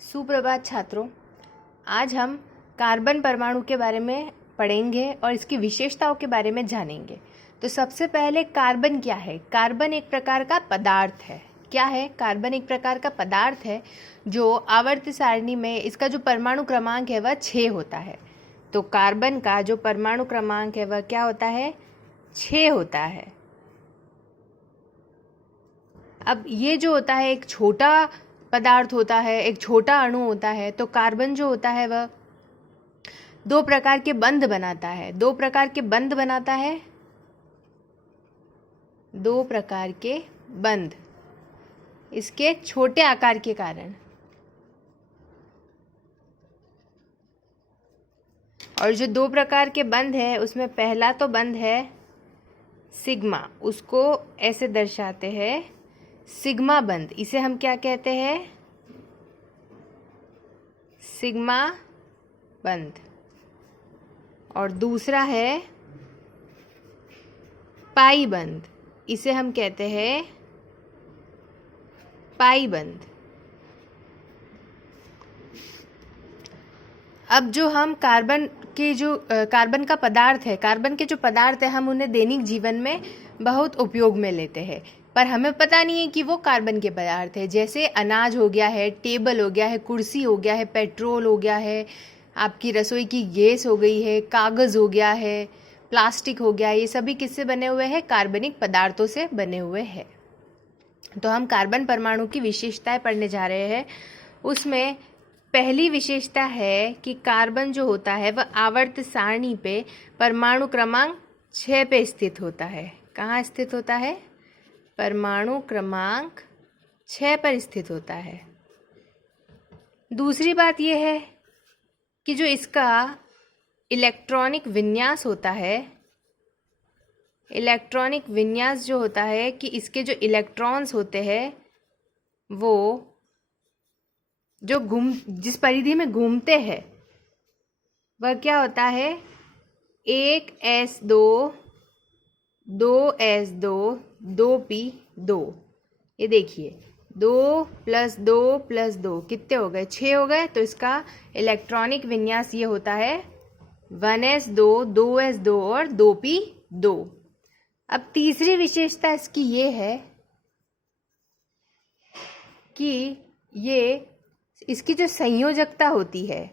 सुप्रभात छात्रों। आज हम कार्बन परमाणु के बारे में पढ़ेंगे और इसकी विशेषताओं के बारे में जानेंगे। तो सबसे पहले कार्बन क्या है? कार्बन एक प्रकार का पदार्थ है। क्या है? कार्बन एक प्रकार का पदार्थ है जो आवर्त सारणी में इसका जो परमाणु क्रमांक है वह 6 होता है। तो कार्बन का जो परमाणु क्रमांक है वह क्या होता है? 6 होता है। अब ये जो होता है एक छोटा पदार्थ होता है, एक छोटा अणु होता है। तो कार्बन जो होता है वह दो प्रकार के बंध बनाता है। दो प्रकार के बंध इसके छोटे आकार के कारण। और जो दो प्रकार के बंध है उसमें पहला तो बंध है सिग्मा, उसको ऐसे दर्शाते हैं सिग्मा बंध। इसे हम क्या कहते हैं? सिग्मा बंध। और दूसरा है पाई बंध, इसे हम कहते हैं पाई बंध। अब जो हम कार्बन का पदार्थ है, कार्बन के जो पदार्थ है, हम उन्हें दैनिक जीवन में बहुत उपयोग में लेते हैं, पर हमें पता नहीं है कि वो कार्बन के पदार्थ है। जैसे अनाज हो गया है, टेबल हो गया है, कुर्सी हो गया है, पेट्रोल हो गया है, आपकी रसोई की गैस हो गई है, कागज़ हो गया है, प्लास्टिक हो गया है, ये सभी किससे बने हुए हैं? कार्बनिक पदार्थों से बने हुए हैं। तो हम कार्बन परमाणु की विशेषताएं पढ़ने जा रहे हैं। उसमें पहली विशेषता है कि कार्बन जो होता है वह आवर्त सारणी पे परमाणु क्रमांक 6 पे स्थित होता है। कहाँ स्थित होता है? परमाणु क्रमांक 6 पर स्थित होता है। दूसरी बात यह है कि जो इसका इलेक्ट्रॉनिक विन्यास होता है, इलेक्ट्रॉनिक विन्यास जो होता है कि इसके जो इलेक्ट्रॉन्स होते हैं वो जो जिस परिधि में घूमते हैं वह क्या होता है? 1s2 2s2 2p2। ये देखिए 2 + 2 + 2 कितने हो गए? 6 हो गए। तो इसका इलेक्ट्रॉनिक विन्यास ये होता है 1s2 2s2 और 2p2। अब तीसरी विशेषता इसकी ये है कि ये इसकी जो संयोजकता होती है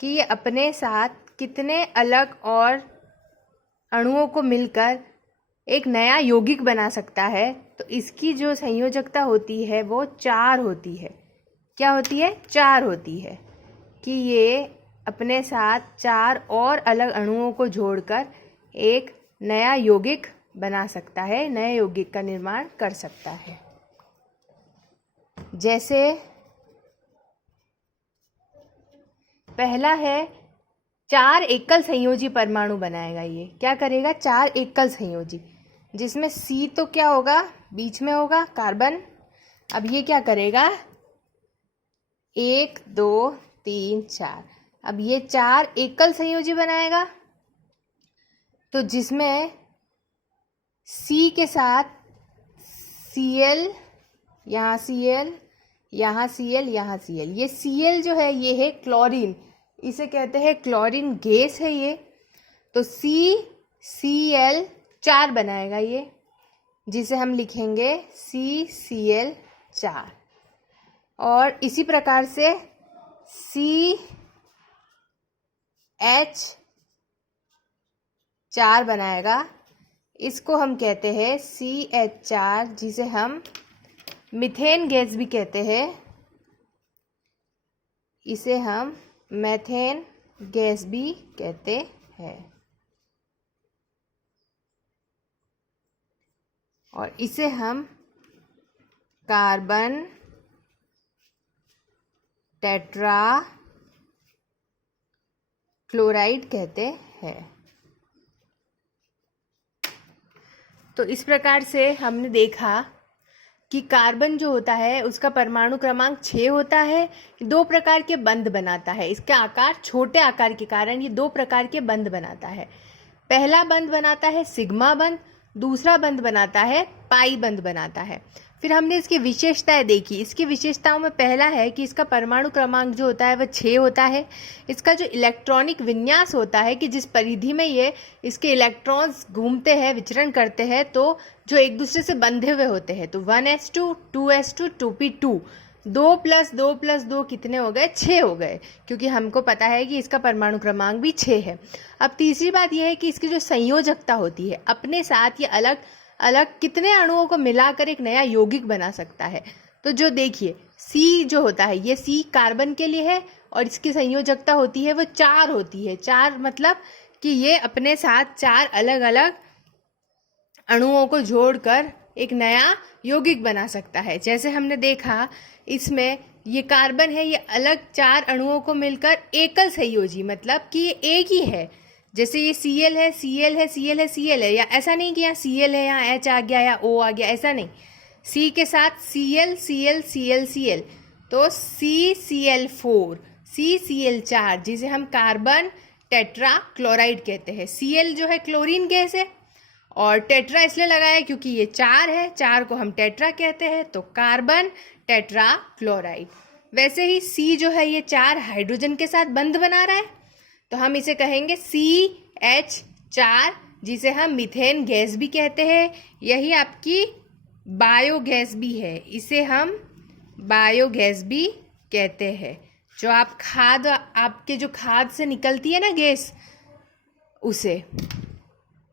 कि ये अपने साथ कितने अलग और अणुओं को मिलकर एक नया यौगिक बना सकता है। तो इसकी जो संयोजकता होती है वो 4 होती है। क्या होती है? 4 होती है कि ये अपने साथ 4 और अलग अणुओं को जोड़कर एक नया यौगिक बना सकता है, नए यौगिक का निर्माण कर सकता है। जैसे पहला है 4 एकल संयोजी परमाणु बनाएगा। ये क्या करेगा? 4 एकल संयोजी, जिसमें C तो क्या होगा? बीच में होगा कार्बन। अब ये क्या करेगा? 1 2 3 4। अब ये 4 एकल संयोजी बनाएगा, तो जिसमें C के साथ Cl, यहाँ Cl, यहाँ Cl, यहाँ Cl। ये Cl जो है ये है क्लोरीन, इसे कहते हैं क्लोरीन गैस है ये। तो CCl4 बनाएगा ये, जिसे हम लिखेंगे CCl4। और इसी प्रकार से CH4 बनाएगा, इसको हम कहते हैं CH4, जिसे हम मीथेन गैस भी कहते हैं। इसे हम मीथेन गैस भी कहते हैं। और इसे हम कार्बन टेट्रा क्लोराइड कहते हैं। तो इस प्रकार से हमने देखा कि कार्बन जो होता है उसका परमाणु क्रमांक 6 होता है, 2 प्रकार के बंध बनाता है। इसका आकार छोटे आकार के कारण ये 2 प्रकार के बंध बनाता है। पहला बंध बनाता है सिग्मा बंध, दूसरा बंध बनाता है पाई बंध बनाता है। फिर हमने इसकी विशेषताएं देखी। इसकी विशेषताओं में पहला है कि इसका परमाणु क्रमांक जो होता है वह 6 होता है। इसका जो इलेक्ट्रॉनिक विन्यास होता है कि जिस परिधि में ये इसके इलेक्ट्रॉन्स घूमते हैं, विचरण करते हैं, तो जो एक दूसरे से बंधे हुए होते हैं, तो 1s2 2s2 2p2, 2 + 2 + 2 कितने हो गए? 6 हो गए, क्योंकि हमको पता है कि इसका परमाणु क्रमांक भी 6 है। अब तीसरी बात यह है कि इसकी जो संयोजकता होती है, अपने साथ ये अलग अलग कितने अणुओं को मिलाकर एक नया यौगिक बना सकता है। तो जो देखिए C जो होता है, ये C कार्बन के लिए है और इसकी संयोजकता होती है वो 4 होती है। 4 मतलब कि ये अपने साथ 4 अलग अलग अणुओं को जोड़कर एक नया यौगिक बना सकता है। जैसे हमने देखा इसमें ये कार्बन है, ये अलग 4 अणुओं को मिलकर एकल संयोजी, मतलब कि ये एक ही है। जैसे ये Cl है, Cl है, Cl है, Cl है, या ऐसा नहीं कि यहाँ Cl है, यहाँ H आ गया या O आ गया, ऐसा नहीं। C के साथ Cl Cl Cl Cl, तो CCl4, CCl4, जिसे हम कार्बन टेट्रा क्लोराइड कहते हैं। Cl जो है क्लोरीन गैस है, और टेट्रा इसलिए लगाया क्योंकि ये 4 है, 4 को हम टेट्रा कहते हैं, तो कार्बन टेट्रा क्लोराइड। वैसे ही C जो है ये 4 हाइड्रोजन के साथ बंध बना रहा है, तो हम इसे कहेंगे CH4, जिसे हम मीथेन गैस भी कहते हैं। यही आपकी बायोगैस भी है, इसे हम बायोगैस भी कहते हैं। जो आप खाद, आपके जो खाद से निकलती है ना गैस, उसे।